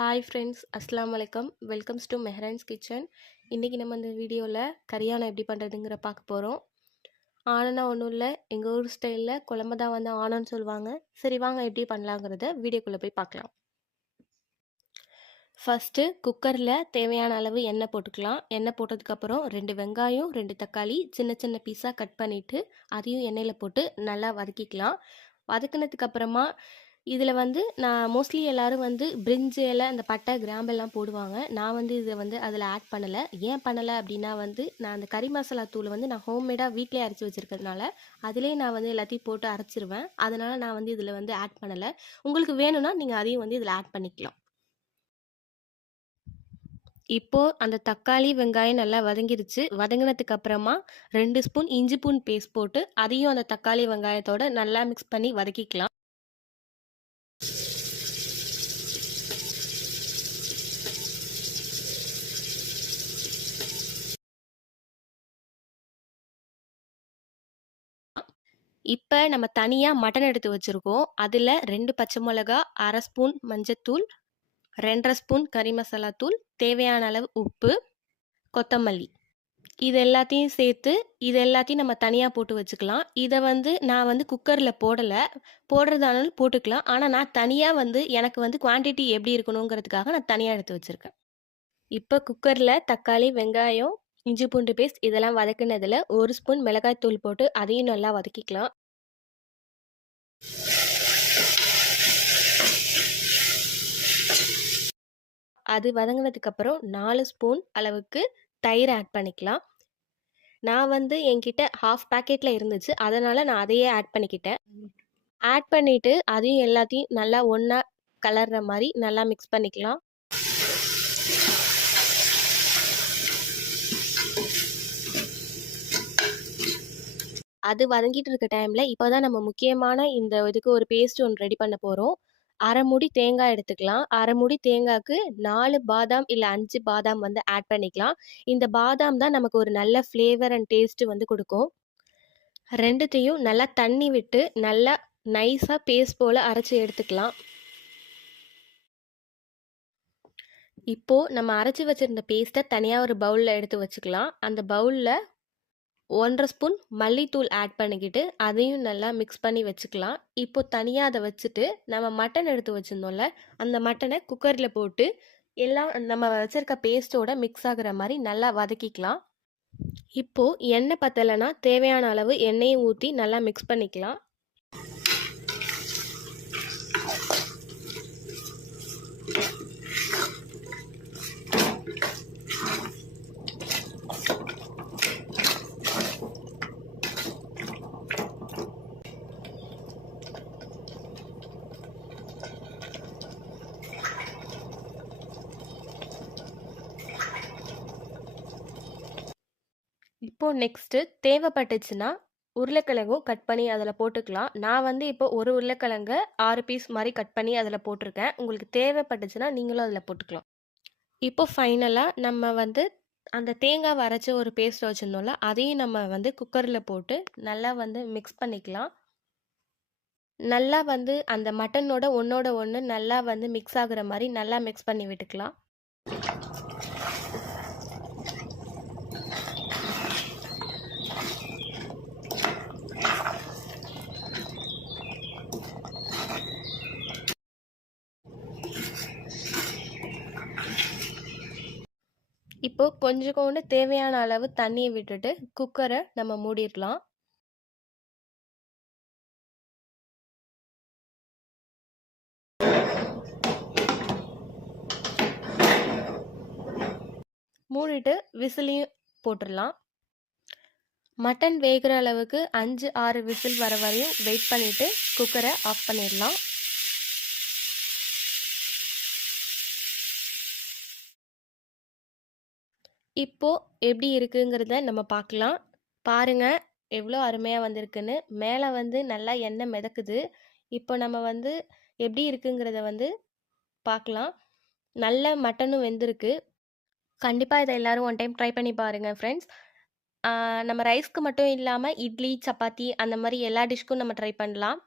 Hi friends அஸ்லாம் வலைக்கம் welcomes to மெஹரான்ஸ் kitchen இன்றைக்கி நம்ம இந்த வீடியோவில் கரியானம் எப்படி பண்ணுறதுங்கிற பார்க்க போகிறோம் ஆனனா ஒன்றும் இல்லை எங்கள் ஊர் ஸ்டைலில் குழம்பு தான் வந்து ஆனன்னு சொல்லுவாங்க. சரி வாங்க எப்படி பண்ணலாங்கிறத வீடியோக்குள்ளே போய் பார்க்கலாம். ஃபஸ்ட்டு குக்கரில் தேவையான அளவு எண்ணெய் போட்டுக்கலாம். எண்ணெய் போட்டதுக்கப்புறம் ரெண்டு வெங்காயம் ரெண்டு தக்காளி சின்ன சின்ன பீஸாக கட் பண்ணிவிட்டு அதையும் எண்ணெயில் போட்டு நல்லா வதக்கிக்கலாம். வதக்கினதுக்கப்புறமா இதில் வந்து நான் மோஸ்ட்லி எல்லோரும் வந்து பிரிஞ்சு இலை அந்த பட்டை கிராம்பெல்லாம் போடுவாங்க. நான் வந்து இதை வந்து அதில் ஆட் பண்ணலை. ஏன் பண்ணலை அப்படின்னா வந்து நான் அந்த கறி மசாலா தூள் வந்து நான் ஹோம்மேடாக வீட்டிலே அரைச்சி வச்சுருக்கிறதுனால அதிலே நான் வந்து எல்லாத்தையும் போட்டு அரைச்சிருவேன். அதனால் நான் வந்து இதில் வந்து ஆட் பண்ணலை. உங்களுக்கு வேணும்னா நீங்கள் அதையும் வந்து இதில் ஆட் பண்ணிக்கலாம். இப்போது அந்த தக்காளி வெங்காயம் நல்லா வதங்கிருச்சு. வதங்கினதுக்கு அப்புறமா ரெண்டு ஸ்பூன் இஞ்சி பூன் பேஸ்ட் போட்டு அதையும் அந்த தக்காளி வெங்காயத்தோட நல்லா மிக்ஸ் பண்ணி வதக்கிக்கலாம். இப்போ நம்ம தனியாக மட்டன் எடுத்து வச்சுருக்கோம். அதில் ரெண்டு பச்சை மிளகா அரை ஸ்பூன் மஞ்சத்தூள் ரெண்டரை ஸ்பூன் கறி மசாலா தூள் தேவையான அளவு உப்பு கொத்தமல்லி. இது எல்லாத்தையும் சேர்த்து இது எல்லாத்தையும் நம்ம தனியாக போட்டு வச்சுக்கலாம். இதை வந்து நான் வந்து குக்கரில் போடலை. போடுறதானாலும் போட்டுக்கலாம். ஆனால் நான் தனியாக வந்து எனக்கு வந்து குவான்டிட்டி எப்படி இருக்கணுங்கிறதுக்காக நான் தனியாக எடுத்து வச்சுருக்கேன். இப்போ குக்கரில் தக்காளி வெங்காயம் இஞ்சி பூண்டு பேஸ்ட் இதெல்லாம் வதக்குனதில் ஒரு ஸ்பூன் மிளகாய் தூள் போட்டு அதையும் நல்லா வதக்கிக்கலாம். அது வதங்கினதுக்கப்புறம் நாலு ஸ்பூன் அளவுக்கு தயிர் ஆட் பண்ணிக்கலாம். நான் வந்து என்கிட்ட ஹாஃப் பேக்கெட்டில் இருந்துச்சு. அதனால் நான் அதையே ஆட் பண்ணிக்கிட்டேன். ஆட் பண்ணிவிட்டு அதையும் எல்லாத்தையும் நல்லா ஒன்றா கலர்ற மாதிரி நல்லா மிக்ஸ் பண்ணிக்கலாம். அது வதங்கிட்டு இருக்க டைமில் இப்போ தான் நம்ம முக்கியமான இந்த இதுக்கு ஒரு பேஸ்ட் ஒன்று ரெடி பண்ண போகிறோம் அரை மூடி தேங்காய் எடுத்துக்கலாம். அரை மூடி தேங்காய்க்கு நாலு பாதாம் இல்லை அஞ்சு பாதாம் வந்து ஆட் பண்ணிக்கலாம். இந்த பாதாம் தான் நமக்கு ஒரு நல்ல ஃப்ளேவர் அண்ட் டேஸ்ட்டு வந்து கொடுக்கும். ரெண்டுத்தையும் நல்லா தண்ணி விட்டு நல்லா நைஸாக பேஸ்ட் போல் அரைச்சி எடுத்துக்கலாம். இப்போது நம்ம அரைச்சி வச்சுருந்த பேஸ்ட்டை தனியாக ஒரு பவுலில் எடுத்து வச்சுக்கலாம். அந்த பவுலில் ஒன்றரை ஸ்பூன் மல்லித்தூள் ஆட் பண்ணிக்கிட்டு அதையும் நல்லா மிக்ஸ் பண்ணி வச்சுக்கலாம். இப்போ தனியாக அதை வச்சுட்டு நம்ம மட்டன் எடுத்து வச்சுருந்தோம்ல அந்த மட்டனை குக்கரில் போட்டு எல்லாம் நம்ம வச்சுருக்க பேஸ்ட்டோட மிக்ஸ் ஆகுற மாதிரி நல்லா வதக்கிக்கலாம். இப்போது எண்ணெய் பத்தலைன்னா தேவையான அளவு எண்ணெயை ஊற்றி நல்லா மிக்ஸ் பண்ணிக்கலாம். இப்போது நெக்ஸ்ட்டு தேவைப்பட்டுச்சுன்னா உருளைக்கிழங்கும் கட் பண்ணி அதில் போட்டுக்கலாம். நான் வந்து இப்போ ஒரு உருளைக்கிழங்க ஆறு பீஸ் மாதிரி கட் பண்ணி அதில் போட்டிருக்கேன். உங்களுக்கு தேவைப்பட்டுச்சுன்னா நீங்களும் அதில் போட்டுக்கலாம். இப்போ ஃபைனலாக நம்ம வந்து அந்த தேங்காய் அரைச்ச ஒரு பேஸ்ட் வச்சுருந்தோம்ல அதையும் நம்ம வந்து குக்கரில் போட்டு நல்லா வந்து மிக்ஸ் பண்ணிக்கலாம். நல்லா வந்து அந்த மட்டனோட ஒன்றோட ஒன்று நல்லா வந்து மிக்ஸ் ஆகுற மாதிரி நல்லா மிக்ஸ் பண்ணி விட்டுக்கலாம். இப்போ கொஞ்சம் கொண்டு தேவையான அளவு தண்ணியை விட்டுட்டு குக்கரை நம்ம மூடிடலாம் மூடிட்டு விசிலையும் போட்டுடலாம் மட்டன் வேகிற அளவுக்கு அஞ்சு ஆறு விசில் வர வரையும் வெயிட் பண்ணிவிட்டு குக்கரை ஆஃப் பண்ணிடலாம் இப்போது எப்படி இருக்குங்கிறத நம்ம பார்க்கலாம். பாருங்கள் எவ்வளோ அருமையாக வந்திருக்குன்னு. மேலே வந்து நல்லா எண்ணெய் மிதக்குது. இப்போ நம்ம வந்து எப்படி இருக்குங்கிறத வந்து பார்க்கலாம். நல்ல மட்டனும் வெந்திருக்கு. கண்டிப்பாக இதை எல்லோரும் ஒன் டைம் ட்ரை பண்ணி பாருங்கள் ஃப்ரெண்ட்ஸ் நம்ம ரைஸ்க்கு மட்டும் இல்லாமல் இட்லி சப்பாத்தி அந்த மாதிரி எல்லா டிஷ்க்கும் நம்ம ட்ரை பண்ணலாம்.